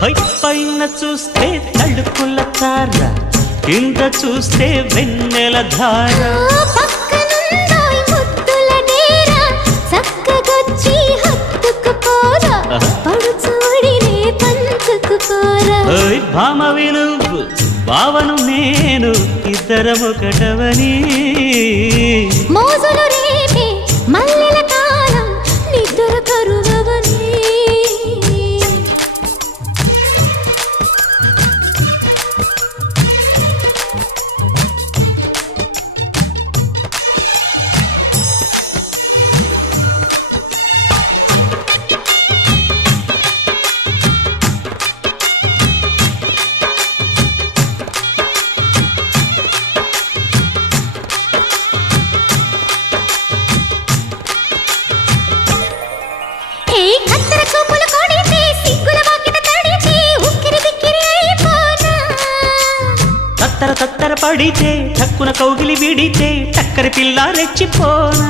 పైన చూస్తే తడుకుల తార, కింద చూస్తే వెన్నెల ధార. పక్కనుందోయ్ ముద్దుల డేరా, చక్కగొచ్చి హత్తుకుపోరా, పడుచూడినే పంచుకుపోరా. భామ విలువు భావను నేను, ఇద్దరమొకటవని. మోజులు రేపే మల్లెల కాలం, నిద్ర కరువవని. తత్తర పడితే, టక్కున కౌగిలి విడితే, టక్కరి పిల్ల రెచ్చిపోనా.